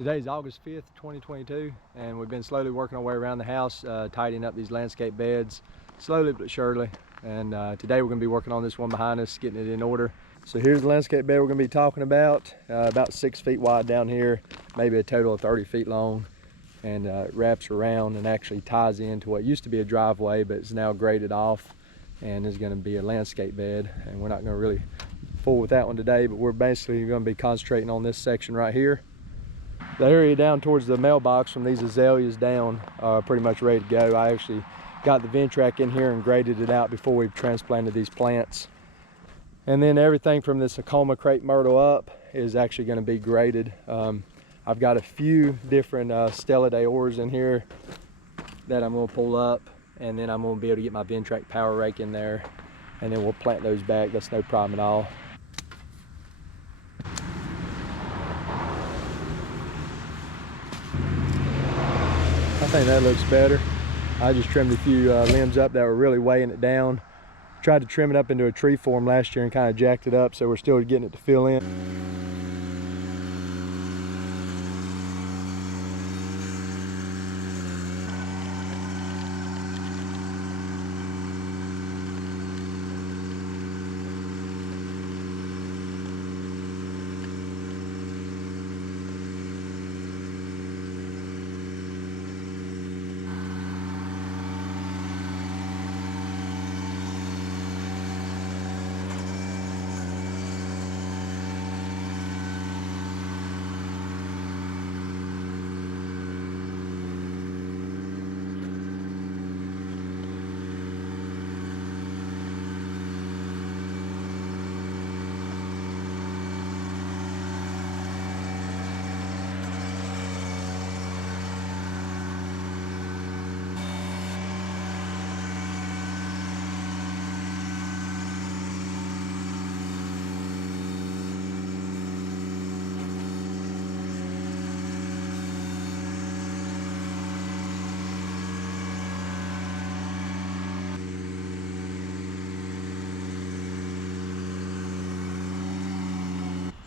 Today's August 5th, 2022, and we've been slowly working our way around the house, tidying up these landscape beds, slowly but surely. And today we're going to be working on this one behind us, getting it in order. So here's the landscape bed we're going to be talking about, about 6 feet wide down here, maybe a total of 30 feet long. And it wraps around and actually ties into what used to be a driveway, but it's now graded off and is going to be a landscape bed. And we're not going to really fool with that one today, but we're basically going to be concentrating on this section right here. The area down towards the mailbox from these azaleas down pretty much ready to go. I actually got the Ventrac in here and graded it out before we've transplanted these plants. And then everything from this Tacoma crepe myrtle up is actually going to be graded. I've got a few different Stellidae ores in here that I'm going to pull up, and then I'm going to be able to get my Ventrac power rake in there, and then we'll plant those back. That's no problem at all. I think that looks better. I just trimmed a few limbs up that were really weighing it down. Tried to trim it up into a tree form last year and kind of jacked it up, so we're still getting it to fill in.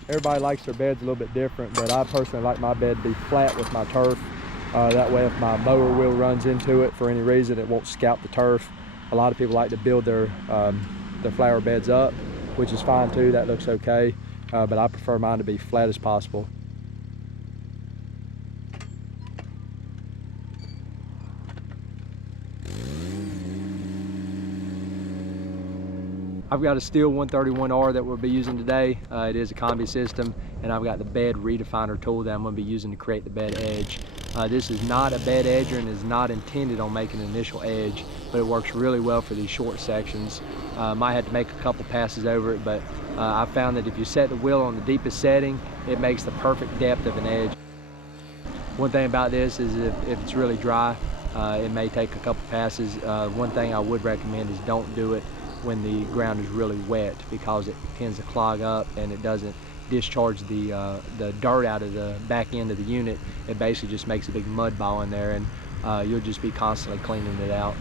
Everybody likes their beds a little bit different, but I personally like my bed to be flat with my turf. That way if my mower wheel runs into it for any reason, it won't scalp the turf. A lot of people like to build their flower beds up, which is fine too, that looks okay. But I prefer mine to be flat as possible. I've got a steel 131R that we'll be using today. It is a combi system, and I've got the bed redefiner tool that I'm going to be using to create the bed edge. This is not a bed edger and is not intended on making an initial edge, but it works really well for these short sections. Might have to make a couple passes over it, but I found that if you set the wheel on the deepest setting, it makes the perfect depth of an edge. One thing about this is if it's really dry, it may take a couple passes. One thing I would recommend is don't do it when the ground is really wet, because it tends to clog up and it doesn't discharge the dirt out of the back end of the unit. It basically just makes a big mud ball in there, and you'll just be constantly cleaning it out.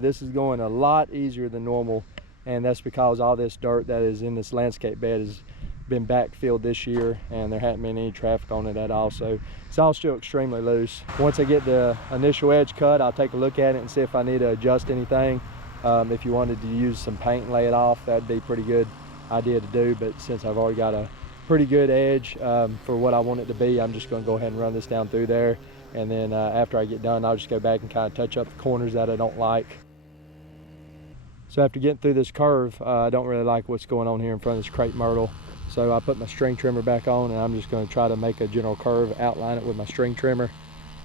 This is going a lot easier than normal, and that's because all this dirt that is in this landscape bed has been backfilled this year, and there hasn't been any traffic on it at all, so it's all still extremely loose. Once I get the initial edge cut, I'll take a look at it and see if I need to adjust anything. If you wanted to use some paint and lay it off, that'd be a pretty good idea to do, but since I've already got a pretty good edge for what I want it to be, I'm just going to go ahead and run this down through there, and then after I get done, I'll just go back and kind of touch up the corners that I don't like. So after getting through this curve, I don't really like what's going on here in front of this crepe myrtle. So I put my string trimmer back on, and I'm just going to try to make a general curve, outline it with my string trimmer,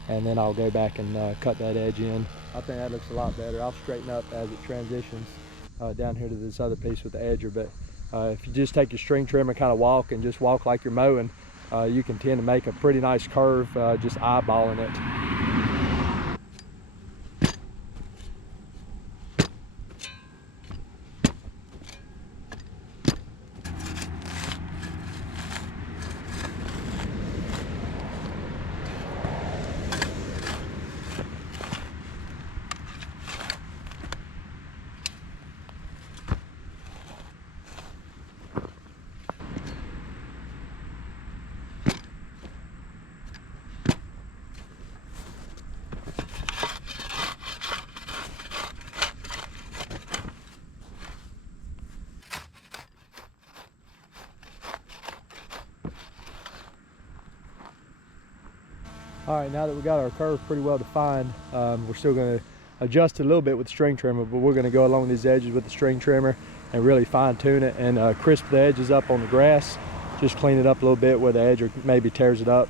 and then I'll go back and cut that edge in. I think that looks a lot better. I'll straighten up as it transitions down here to this other piece with the edger, but if you just take your string trimmer, kind of walk and just walk like you're mowing, you can tend to make a pretty nice curve just eyeballing it. All right, now that we got our curve pretty well defined, we're still going to adjust it a little bit with the string trimmer, but we're going to go along these edges with the string trimmer and really fine tune it and crisp the edges up on the grass. Just clean it up a little bit where the edge or maybe tears it up,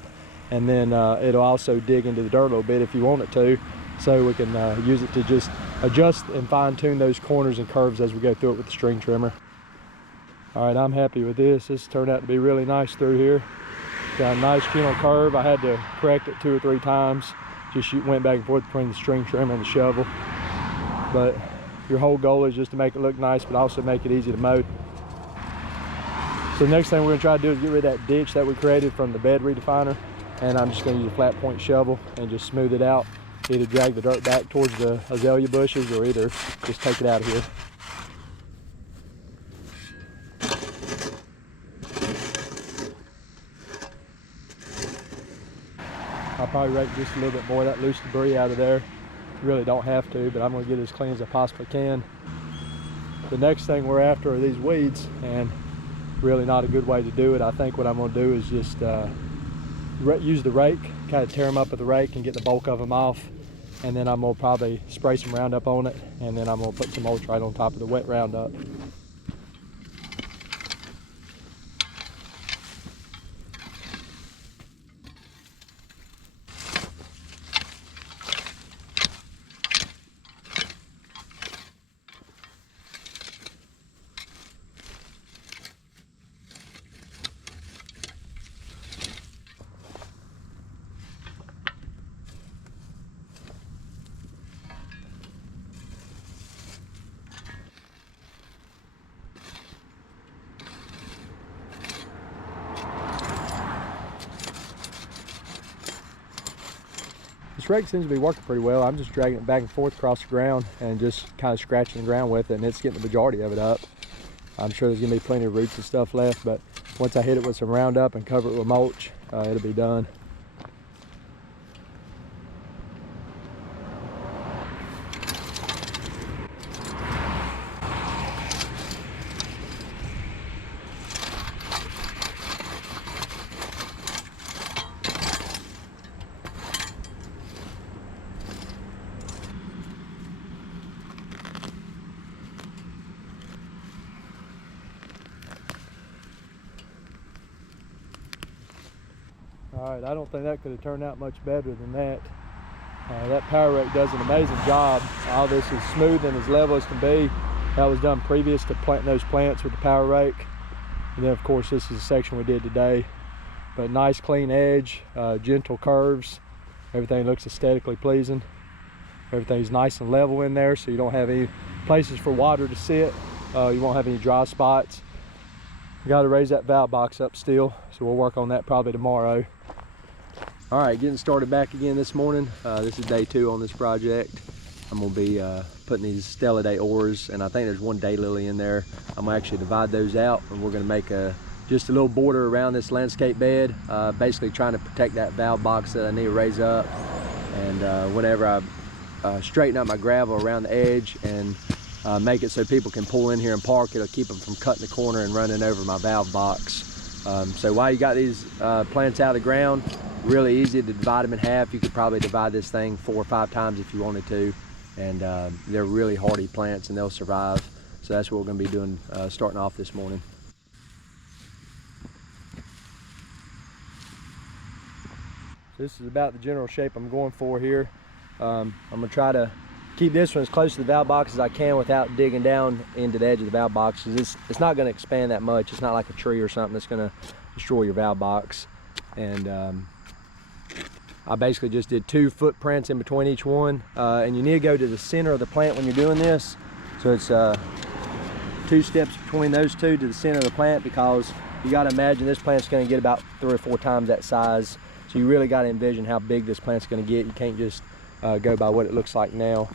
and then it'll also dig into the dirt a little bit if you want it to, so we can use it to just adjust and fine tune those corners and curves as we go through it with the string trimmer. All right, I'm happy with this. This turned out to be really nice through here. Got a nice gentle curve. I had to correct it 2 or 3 times. Just went back and forth between the string trimmer and the shovel. But your whole goal is just to make it look nice, but also make it easy to mow. So the next thing we're gonna try to do is get rid of that ditch that we created from the bed redefiner. And I'm just gonna use a flat point shovel and just smooth it out. Either drag the dirt back towards the azalea bushes or either just take it out of here. I'll probably rake just a little bit more of that loose debris out of there. You really don't have to, but I'm gonna get it as clean as I possibly can. The next thing we're after are these weeds, and really not a good way to do it. I think what I'm gonna do is just use the rake, kind of tear them up with the rake and get the bulk of them off. And then I'm gonna probably spray some Roundup on it, and then I'm gonna put some mulch right on top of the wet Roundup. This rake seems to be working pretty well. I'm just dragging it back and forth across the ground and just kind of scratching the ground with it, and it's getting the majority of it up. I'm sure there's gonna be plenty of roots and stuff left, but once I hit it with some Roundup and cover it with mulch, it'll be done. All right, I don't think that could have turned out much better than that. That power rake does an amazing job. All this is smooth and as level as can be. That was done previous to planting those plants with the power rake. And then of course this is a section we did today. But nice clean edge, gentle curves. Everything looks aesthetically pleasing. Everything's nice and level in there, so you don't have any places for water to sit. You won't have any dry spots. We got to raise that valve box up still, so we'll work on that probably tomorrow. All right, getting started back again this morning. This is day 2 on this project. I'm gonna be putting these Stella Day oars, and I think there's one daylily in there. I'm gonna actually divide those out, and we're gonna make just a little border around this landscape bed, basically trying to protect that valve box that I need to raise up. And whenever I straighten out my gravel around the edge and make it so people can pull in here and park, it'll keep them from cutting the corner and running over my valve box. So while you got these plants out of the ground, really easy to divide them in half. You could probably divide this thing 4 or 5 times if you wanted to, and they're really hardy plants and they'll survive. So that's what we're going to be doing starting off this morning. So this is about the general shape I'm going for here. I'm going to try to keep this one as close to the valve box as I can without digging down into the edge of the valve box. It's not going to expand that much. It's not like a tree or something that's going to destroy your valve box. And I basically just did 2 footprints in between each one. And you need to go to the center of the plant when you're doing this. So it's 2 steps between those 2 to the center of the plant, because you got to imagine this plant's going to get about 3 or 4 times that size. So you really got to envision how big this plant's going to get. You can't just go by what it looks like now.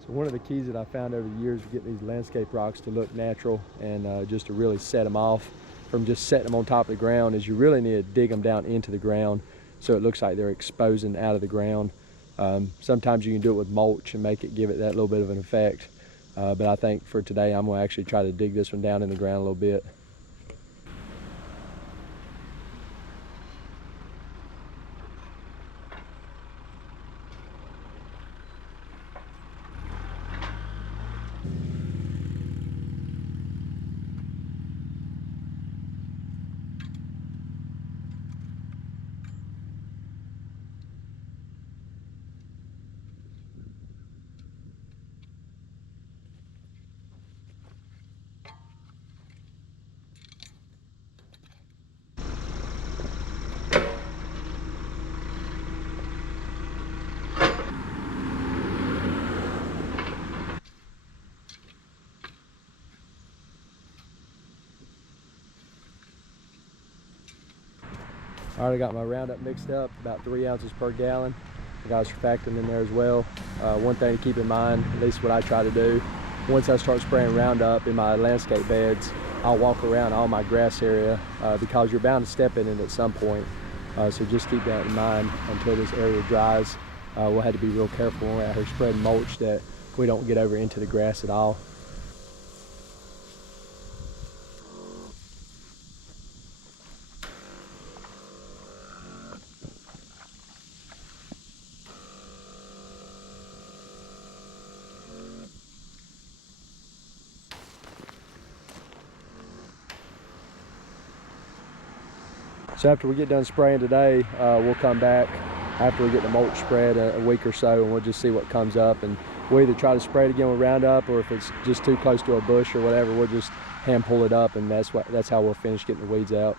So one of the keys that I found over the years to get these landscape rocks to look natural and just to really set them off from just setting them on top of the ground is you really need to dig them down into the ground so it looks like they're exposing out of the ground. Sometimes you can do it with mulch and give it that little bit of an effect. But I think for today I'm going to actually try to dig this one down in the ground a little bit. All right, I got my Roundup mixed up, about 3 ounces per gallon. I got surfactant in there as well. One thing to keep in mind, at least what I try to do, once I start spraying Roundup in my landscape beds, I'll walk around all my grass area because you're bound to step in it at some point. So just keep that in mind until this area dries. We'll have to be real careful when we're out here spreading mulch that we don't get over into the grass at all. So after we get done spraying today, we'll come back after we get the mulch spread a week or so, and we'll just see what comes up. And we'll either try to spray it again with Roundup, or if it's just too close to a bush or whatever, we'll just hand pull it up, and that's how we'll finish getting the weeds out.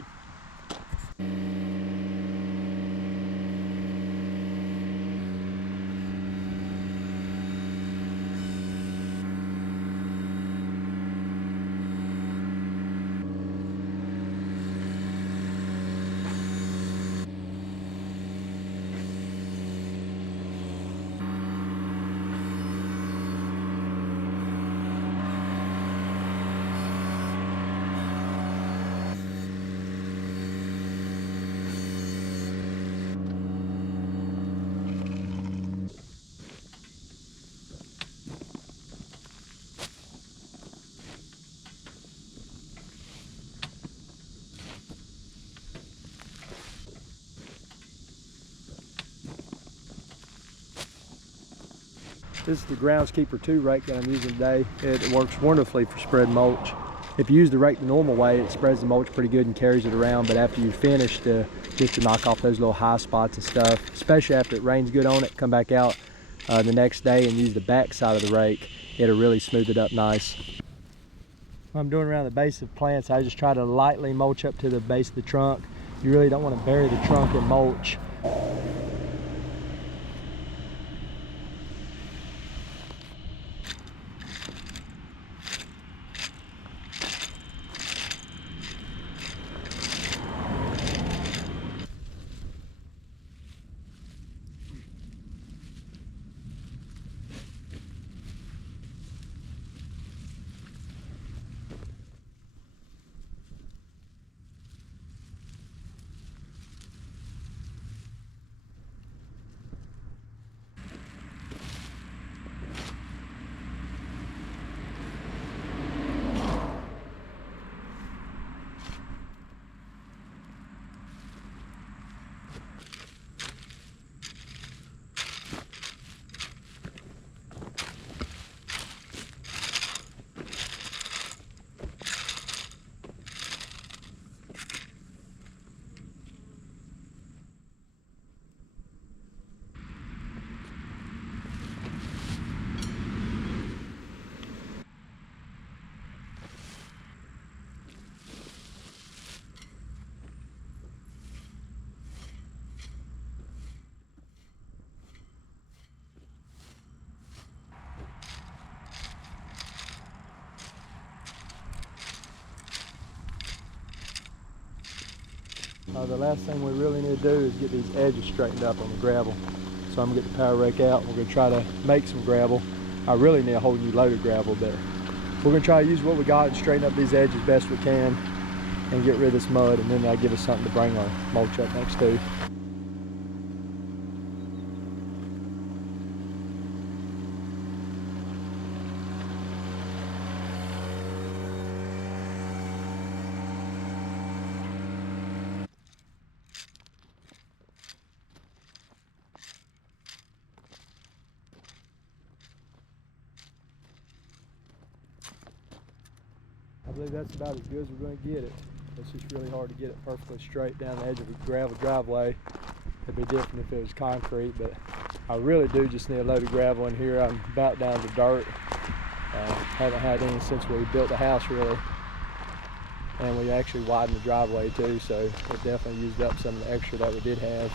This is the Groundskeeper 2 rake that I'm using today. It works wonderfully for spreading mulch. If you use the rake the normal way, it spreads the mulch pretty good and carries it around, but after you finish, just to knock off those little high spots and stuff, especially after it rains good on it, come back out the next day and use the back side of the rake, it'll really smooth it up nice. What I'm doing around the base of plants, I just try to lightly mulch up to the base of the trunk. You really don't want to bury the trunk in mulch. The last thing we really need to do is get these edges straightened up on the gravel. So I'm gonna get the power rake out and we're gonna try to make some gravel. I really need a whole new load of gravel, but we're gonna try to use what we got and straighten up these edges best we can and get rid of this mud, and then that'll give us something to bring our mulch up next to. I believe that's about as good as we're going to get it. It's just really hard to get it perfectly straight down the edge of a gravel driveway. It'd be different if it was concrete, but I really do just need a load of gravel in here. I'm about down to dirt. Haven't had any since we built the house, really. And we actually widened the driveway too, so it definitely used up some of the extra that we did have.